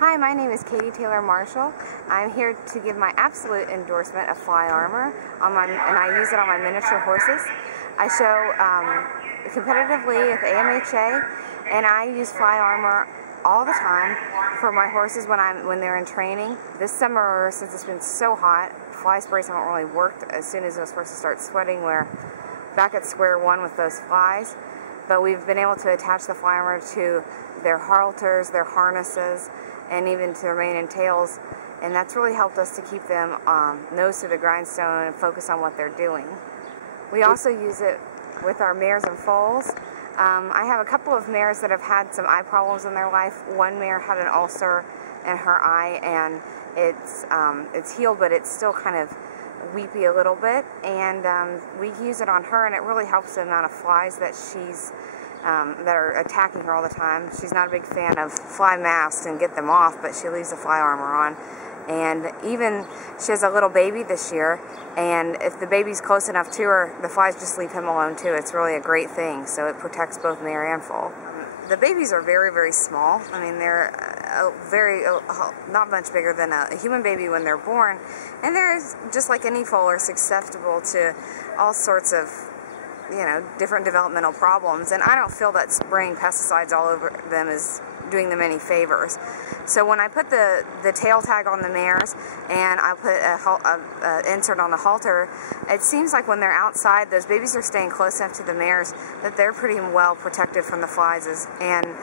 Hi, my name is Katie Taylor Marshall. I'm here to give my absolute endorsement of fly armor and I use it on my miniature horses. I show competitively at the AMHA, and I use fly armor all the time for my horses when they're in training. This summer, since it's been so hot, fly sprays haven't really worked. As soon as those horses start sweating, we're back at square one with those flies. But we've been able to attach the fly armor to their halters, their harnesses, and even to their mane and tails, and that's really helped us to keep them nose to the grindstone and focus on what they're doing. We also use it with our mares and foals. I have a couple of mares that have had some eye problems in their life. One mare had an ulcer in her eye, and it's healed, but it's still kind of weepy a little bit, and we use it on her, and it really helps the amount of flies that that are attacking her all the time. She's not a big fan of fly masks and get them off, but she leaves the fly armor on. And even she has a little baby this year, and if the baby's close enough to her, the flies just leave him alone too. It's really a great thing, so it protects both mare and foal. The babies are very, very small. I mean, they're not much bigger than a human baby when they're born, and they're just like any foal, are susceptible to all sorts of different developmental problems, and I don't feel that spraying pesticides all over them is doing them any favors. So when I put the tail tag on the mares and I put an insert on the halter, it seems like when they're outside, those babies are staying close enough to the mares that they're pretty well protected from the flies, and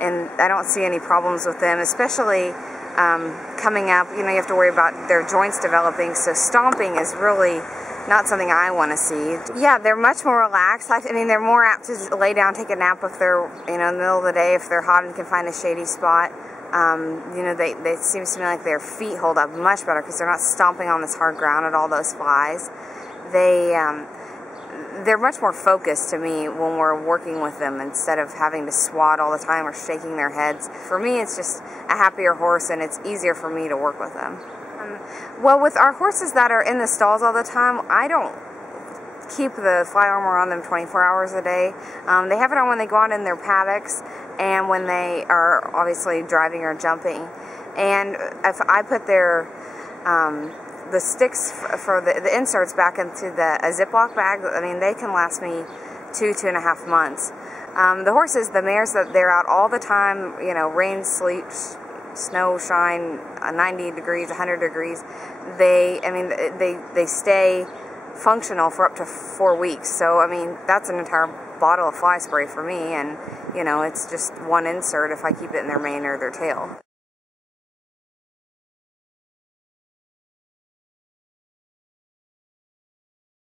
I don't see any problems with them, especially coming up. You have to worry about their joints developing, so stomping is really not something I want to see. Yeah, they're much more relaxed. I mean, they're more apt to lay down, take a nap if they're, in the middle of the day, if they're hot and can find a shady spot. They seem to me like their feet hold up much better because they're not stomping on this hard ground at all those flies. They're much more focused to me when we're working with them instead of having to swat all the time or shaking their heads. For me, it's just a happier horse, and it's easier for me to work with them. Well, with our horses that are in the stalls all the time, I don't keep the fly armor on them 24 hours a day. They have it on when they go out in their paddocks and when they are obviously driving or jumping. And if I put the sticks for the inserts back into a Ziploc bag, I mean, they can last me 2.5 months. The horses, the mares, that they're out all the time, rain, sleet, snow, shine, 90 degrees, 100 degrees, they stay functional for up to 4 weeks. So, I mean, that's an entire bottle of fly spray for me, and, it's just one insert if I keep it in their mane or their tail.